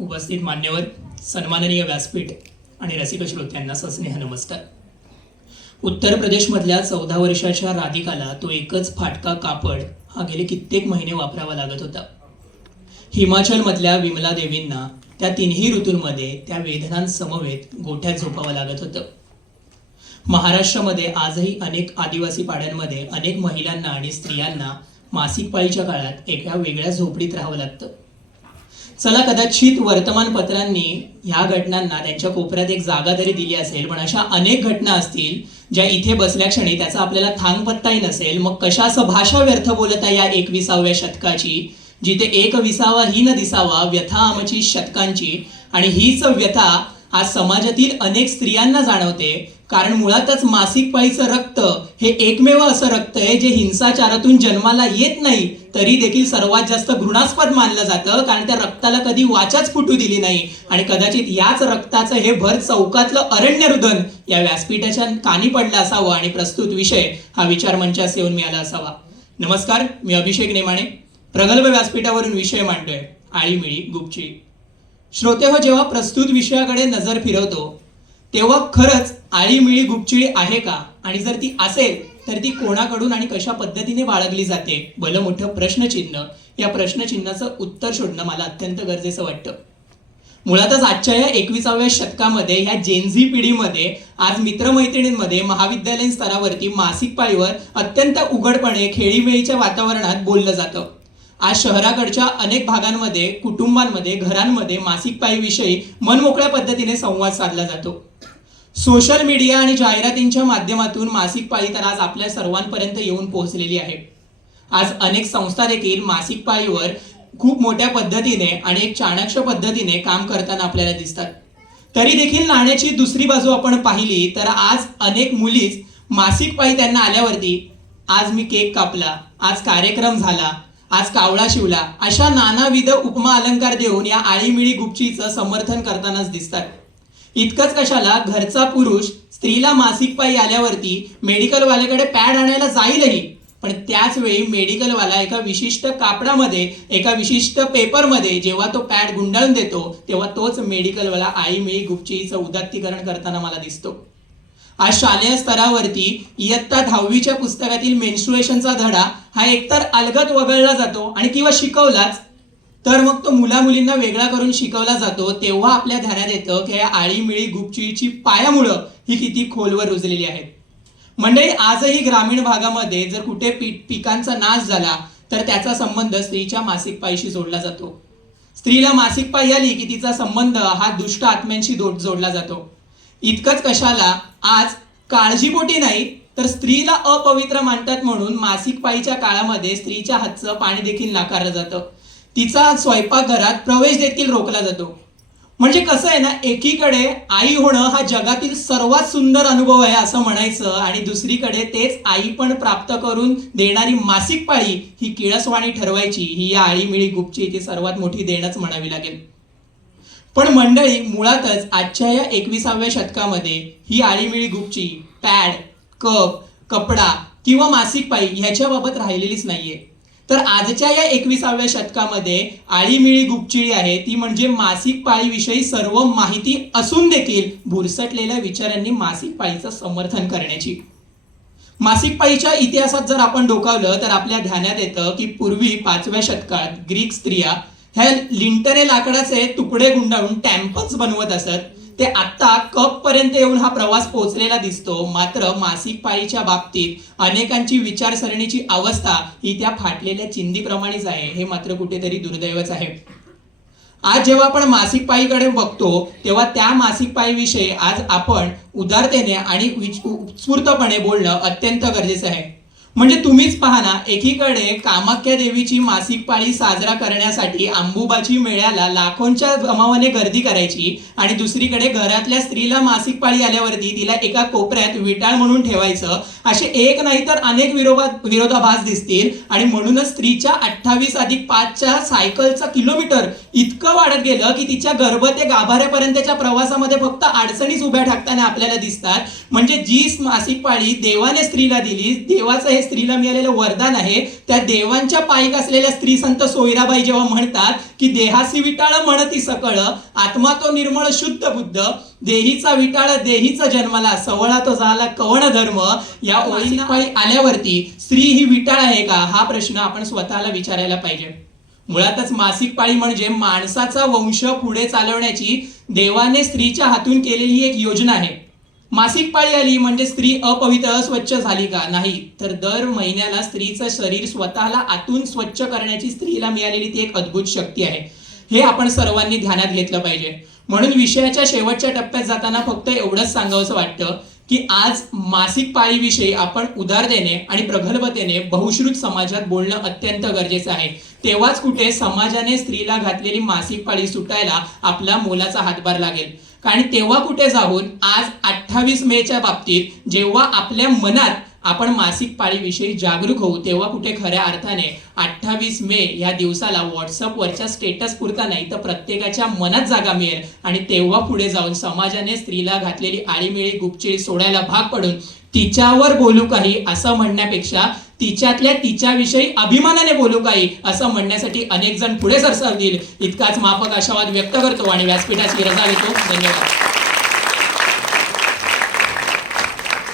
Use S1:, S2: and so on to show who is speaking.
S1: उपस्थित मान्यवर सन्माननीय व्यासपीठ आणि रसिक श्रोत्यांना सस्नेह नमस्कार. उत्तर प्रदेशमधल्या चौदा वर्षाच्या राधिकाला तो एकच फाटका कापड हा गेले कित्येक महिने वापरावा लागत होता. हिमाचलमधल्या विमला देवींना त्या तिन्ही ऋतूंमध्ये त्या वेदनांसमवेत गोठ्यात झोपावं लागत होतं. महाराष्ट्रामध्ये आजही अनेक आदिवासी पाड्यांमध्ये अनेक महिलांना आणि स्त्रियांना मासिक पाळीच्या काळात एका वेगळ्या झोपडीत राहावं लागतं. चला कदाचित वर्तमानपत्रांनी ह्या घटनांना त्यांच्या कोपऱ्यात एक जागा तरी दिली असेल पण अशा अनेक घटना असतील ज्या इथे बसल्या क्षणी त्याचा आपल्याला थांग पत्ताही नसेल. मग कशा असं भाषा व्यर्थ बोलत आहे या एकविसाव्या शतकाची जिथे एक विसावा ही न दिसावा व्यथा आमची शतकांची आणि हीच व्यथा आज समाजातील अनेक स्त्रियांना जाणवते. कारण मुळातच मासिक पाळीचं रक्त हे एकमेव असं रक्त आहे जे हिंसाचारातून जन्माला येत नाही तरी देखील सर्वात जास्त घृणास्पद मानलं जातं कारण त्या रक्ताला कधी वाचाच फुटू दिली नाही. आणि कदाचित याच रक्ताचं हे भर चौकातलं अरण्य रुदन या व्यासपीठाच्या कानी पडलं असावं आणि प्रस्तुत विषय हा विचार मंचास येऊन मिळाला असावा. नमस्कार मी अभिषेक नेमाणे प्रगल्भ व्यासपीठावरून विषय मांडतोय आळीमिळी गुपची. श्रोते हो जेव्हा प्रस्तुत विषयाकडे नजर फिरवतो तेव्हा खरंच आळीमिळी गुपचिळी आहे का? आणि जर ती असेल तर ती कोणाकडून आणि कशा पद्धतीने बाळगली जाते? भलं मोठं प्रश्नचिन्ह. या प्रश्नचिन्हाचं उत्तर शोधणं मला अत्यंत गरजेचं वाटतं. मुळातच आजच्या या एकविसाव्या शतकामध्ये ह्या जेनझी पिढीमध्ये आज मित्रमैत्रिणींमध्ये महाविद्यालयीन स्तरावरती मासिक पाळीवर अत्यंत उघडपणे खेळीमेळीच्या वातावरणात बोललं जातं. आज शहराकडच्या अनेक भागांमध्ये कुटुंबांमध्ये घरांमध्ये मासिक पाळीविषयी मनमोकळ्या पद्धतीने संवाद साधला जातो. सोशल मीडिया आणि जाहिरातींच्या माध्यमातून मासिक पाळी तर आज आपल्या सर्वांपर्यंत येऊन पोहोचलेली आहे. आज अनेक संस्था देखील मासिक पाळीवर खूप मोठ्या पद्धतीने आणि एक चाणक्य पद्धतीने काम करताना आपल्याला दिसतात. तरी देखील नाण्याची दुसरी बाजू आपण पाहिली तर आज अनेक मुलीच मासिक पाळी त्यांना आल्यावरती आज मी केक कापला आज कार्यक्रम झाला आज कावळा शिवला अशा नानाविध उपमा अलंकार देऊन या आळीमिळी गुपचीचं समर्थन करतानाच दिसतात. इतकंच कशाला घरचा पुरुष स्त्रीला मासिक पायी आल्यावरती मेडिकलवाल्याकडे पॅड आणायला जाईलही. पण त्याच वेळी मेडिकलवाला एका विशिष्ट कापडामध्ये एका विशिष्ट पेपरमध्ये जेव्हा तो पॅड गुंडाळून देतो तेव्हा तोच मेडिकलवाला आईमिळी गुपचीचं उदात्तीकरण करताना मला दिसतो. आज शालेय स्तरावरती इयत्ता दहावीच्या पुस्तकातील मेन्स्ट्रुएशनचा धडा हा एकतर अलगत वगळला जातो आणि किंवा शिकवलाच तर मग तो मुला मुलींना वेगळा करून शिकवला जातो तेव्हा आपल्या ध्यानात येतं की या आळीमिळी गुपचिळीची पायामुळं ही किती खोलवर रुजलेली आहेत. मंडळी आजही ग्रामीण भागामध्ये जर कुठे पिकांचा नाश झाला तर त्याचा संबंध स्त्रीच्या मासिक पायीशी जोडला जातो. स्त्रीला मासिक पायी आली की तिचा संबंध हा दुष्ट आत्म्यांशी जोडला जातो. इतकंच कशाला आज काळजीपोटी नाही तर स्त्रीला अपवित्र मानतात म्हणून मासिक पायीच्या काळामध्ये स्त्रीच्या हातचं पाणी देखील नाकारलं जातं. तिचा स्वयंपाकघरात प्रवेश देखील रोखला जातो. म्हणजे कसं आहे ना एकीकडे आई होणं हा जगातील सर्वात सुंदर अनुभव आहे असं म्हणायचं आणि दुसरीकडे तेच आई पण प्राप्त करून देणारी मासिक पाळी ही किळसवाणी ठरवायची ही या आळीमिळी गुपची ती सर्वात मोठी देणच म्हणावी लागेल. पण मंडळी मुळातच आजच्या या एकविसाव्या शतकामध्ये ही आळीमिळी गुपची पॅड कप कपडा किंवा मासिक पाळी ह्याच्याबाबत राहिलेलीच नाहीये. तर आजच्या या एकविसाव्या शतकामध्ये आळीमिळी गुपचिळी आहे. ती म्हणजे मासिक पाळीविषयी सर्व माहिती असून देखील भुरसटलेल्या विचारांनी मासिक पाळीचं समर्थन करण्याची. मासिक पाळीच्या इतिहासात जर आपण डोकावलं तर आपल्या ध्यानात येतं की पूर्वी पाचव्या शतकात ग्रीक स्त्रिया ह्या लिंटने लाकडाचे तुकडे गुंडाळून टॅम्पल्स बनवत असत. ते आत्ता कप पर्यंत येऊन हा प्रवास पोहोचलेला दिसतो. मात्र मासिक पाळीच्या बाबतीत अनेकांची विचारसरणीची अवस्था ही त्या फाटलेल्या चिंदीप्रमाणेच आहे. हे मात्र कुठेतरी दुर्दैवच आहे. आज जेव्हा आपण मासिक पाळीकडे बघतो तेव्हा त्या मासिक पाळीविषयी आज आपण उदारतेने आणि उत्स्फूर्तपणे बोलणं अत्यंत गरजेचं आहे. म्हणजे तुम्हीच पहा ना एकीकडे कामाख्या देवीची मासिक पाळी साजरा करण्यासाठी अंबुबाची मेळ्याला लाखोंच्या जमावाने गर्दी करायची आणि दुसरीकडे घरातल्या स्त्रीला मासिक पाळी आल्यावरती तिला एका कोपऱ्यात विटाळ म्हणून ठेवायचं असे एक नाही तर अनेक विरोधात विरोधाभास दिसतील. आणि म्हणूनच स्त्रीच्या अठ्ठावीस अधिक पाचच्या सायकलचं किलोमीटर इतकं वाढत गेलं की तिच्या गर्भ ते गाभाऱ्यापर्यंतच्या प्रवासामध्ये फक्त अडचणीच उभ्या ठाकताना आपल्याला दिसतात. म्हणजे जी मासिक पाळी देवाने स्त्रीला दिली देवाचं हे स्त्रीला मिळालेलं वरदान आहे त्या देवांच्या पायीक असलेल्या स्त्री संत सोयराबाई जेव्हा म्हणतात की देहासी विटाळ म्हणती सकळ आत्मा तो निर्मळ शुद्ध बुद्ध देहीचा विटाळ देहीचा जन्मला सवळा तो झाला कवण धर्म या ओळींना पाळी आल्यावरती स्त्री ही विटाळ आहे का? हा प्रश्न आपण स्वतःला विचारायला पाहिजे. मुळातच मासिक पाळी म्हणजे माणसाचा वंश पुढे चालवण्याची देवाने स्त्रीच्या हातून केलेली एक योजना आहे. मासिक पाळी आली म्हणजे स्त्री अपवित्र अस्वच्छ झाली का? नाही. तर दर महिन्याला स्त्रीचं शरीर स्वतःला आतून स्वच्छ करण्याची स्त्रीला मिळालेली ती एक अद्भुत शक्ती आहे. हे आपण सर्वांनी ध्यानात घेतलं पाहिजे. म्हणून विषयाच्या शेवटच्या टप्प्यात जाताना फक्त एवढंच सांगावंसं वाटतं की आज मासिक पाळीविषयी आपण उदारतेने आणि प्रगल्भतेने बहुश्रुत समाजात बोलणं अत्यंत गरजेचं आहे. तेव्हाच कुठे समाजाने स्त्रीला घातलेली मासिक पाळी सुटायला आपला मोलाचा हातभार लागेल. कारण तेव्हा कुठे जाऊन आज अठ्ठावीस मेच्या बाबतीत जेव्हा आपल्या मनात आपण मासिक पाळीविषयी जागरूक होऊ तेव्हा कुठे खऱ्या अर्थाने अठ्ठावीस मे या दिवसाला व्हॉट्सअपवरच्या स्टेटस पुरता नाही तर प्रत्येकाच्या मनात जागा मिळेल. आणि तेव्हा पुढे जाऊन समाजाने स्त्रीला घातलेली आळीमिळी गुपचिळी सोडायला भाग पडून तिच्यावर बोलू काही असं म्हणण्यापेक्षा तिच्यातल्या तिच्याविषयी अभिमानाने बोलू काही असं म्हणण्यासाठी अनेक जण पुढे सरसावतील इतकाच माफक आशावाद व्यक्त करतो आणि व्यासपीठाची रजा घेतो. धन्यवाद.